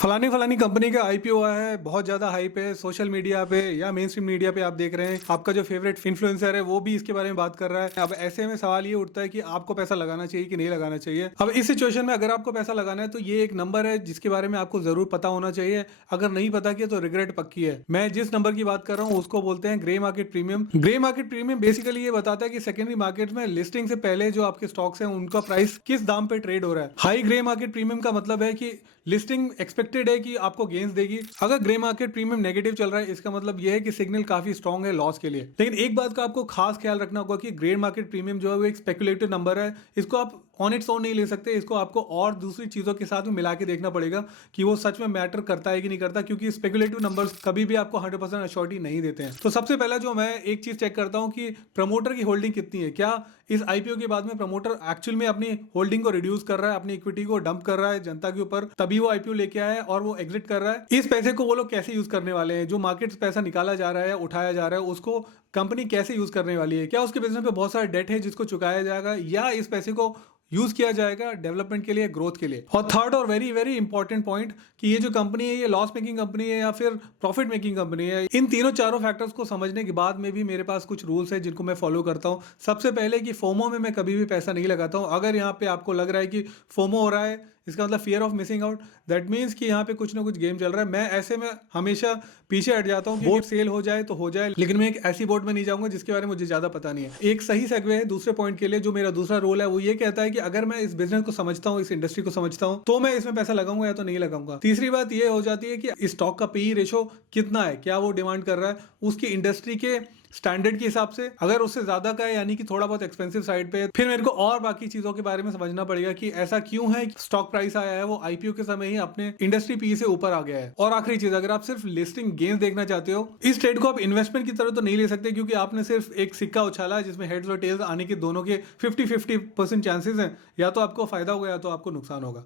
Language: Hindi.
फलानी फलानी कंपनी का आईपीओ आया है, बहुत ज्यादा हाइप है सोशल मीडिया पे या मेन स्ट्रीम मीडिया पे। आप देख रहे हैं आपका जो फेवरेट इन्फ्लुएंसर है वो भी इसके बारे में बात कर रहा है। अब ऐसे में सवाल ये उठता है कि आपको पैसा लगाना चाहिए कि नहीं लगाना चाहिए। अब इस सिचुएशन में अगर आपको पैसा लगाना है तो ये एक नंबर है जिसके बारे में आपको जरूर पता होना चाहिए। अगर नहीं पता किया तो रिग्रेट पक्की है। मैं जिस नंबर की बात कर रहा हूँ उसको बोलते हैं grey market premium. Grey market premium basically ये बताता है कि सेकेंडरी मार्केट में लिस्टिंग से पहले जो आपके स्टॉक्स हैं उनका प्राइस किस दाम पे ट्रेड हो रहा है। हाई ग्रे मार्केट प्रीमियम का मतलब है कि लिस्टिंग एक्सपेक्टेड है कि आपको गेंस देगी। अगर ग्रे मार्केट प्रीमियम नेगेटिव चल रहा है इसका मतलब यह है कि सिग्नल काफी स्ट्रांग है लॉस के लिए। लेकिन एक बात का आपको खास ख्याल रखना होगा कि ग्रे मार्केट प्रीमियम जो है वो एक स्पेकुलेटिव नंबर है। इसको आप ऑन इट्स ओन नहीं ले सकते। इसको आपको और दूसरी चीजों के साथ में मिला के देखना पड़ेगा कि वो सच में मैटर करता है कि नहीं करता, क्योंकि स्पेकुलेटिव नंबर्स कभी भी आपको 100% अश्योरिटी नहीं देते हैं। तो सबसे पहला जो मैं एक चीज चेक करता हूं कि प्रमोटर की होल्डिंग कितनी है। क्या इस आईपीओ के बाद में प्रमोटर एक्चुअल में अपनी होल्डिंग को रिड्यूस कर रहा है, अपनी इक्विटी को डंप कर रहा है जनता के ऊपर, तभी वो आईपीओ लेके आया है और वो एग्जिट कर रहा है। इस पैसे को वो लोग कैसे यूज करने वाले हैं, जो मार्केट से पैसा निकाला जा रहा है या उठाया जा रहा है उसको कंपनी कैसे यूज करने वाली है। क्या उसके बिजनेस पे बहुत सारा डेट है जिसको चुकाया जाएगा, या इस पैसे को यूज किया जाएगा डेवलपमेंट के लिए, ग्रोथ के लिए। और थर्ड और वेरी वेरी इंपॉर्टेंट पॉइंट कि ये जो कंपनी है ये लॉस मेकिंग कंपनी है या फिर प्रॉफिट मेकिंग कंपनी है। इन तीनों चारों फैक्टर्स को समझने के बाद में भी मेरे पास कुछ रूल्स है जिनको मैं फॉलो करता हूं। सबसे पहले कि फोमो में मैं कभी भी पैसा नहीं लगाता हूं। अगर यहाँ पे आपको लग रहा है कि फोमो हो रहा है, इसका मतलब fear of missing out, that means कि यहाँ पे कुछ ना कुछ गेम चल रहा है। मैं ऐसे में हमेशा पीछे हट जाता हूँ। बोट सेल हो जाए तो हो जाए, लेकिन मैं एक ऐसी बोट में नहीं जाऊंगा जिसके बारे में मुझे ज्यादा पता नहीं है। एक सही सेगवे है दूसरे पॉइंट के लिए। जो मेरा दूसरा रोल है वो ये कहता है कि अगर मैं इस बिजनेस को समझता हूँ, इस इंडस्ट्री को समझता हूँ, तो मैं इसमें पैसा लगाऊंगा या तो नहीं लगाऊंगा। तीसरी बात ये हो जाती है कि इस स्टॉक का पीई रेशो कितना है, क्या वो डिमांड कर रहा है उसकी इंडस्ट्री के स्टैंडर्ड के हिसाब से। अगर उससे ज्यादा का है यानी कि थोड़ा बहुत एक्सपेंसिव साइड पे, फिर मेरे को और बाकी चीजों के बारे में समझना पड़ेगा कि ऐसा क्यों है कि स्टॉक प्राइस आया है वो आईपीओ के समय ही अपने इंडस्ट्री पी से ऊपर आ गया है। और आखिरी चीज, अगर आप सिर्फ लिस्टिंग गेंस देखना चाहते हो, इस ट्रेड को आप इन्वेस्टमेंट की तरह तो नहीं ले सकते, क्योंकि आपने सिर्फ एक सिक्का उछाला है जिसमें हेड्स और टेल्स आने के दोनों के 50-50% चांसेस हैं। या तो आपको फायदा होगा या तो आपको नुकसान होगा।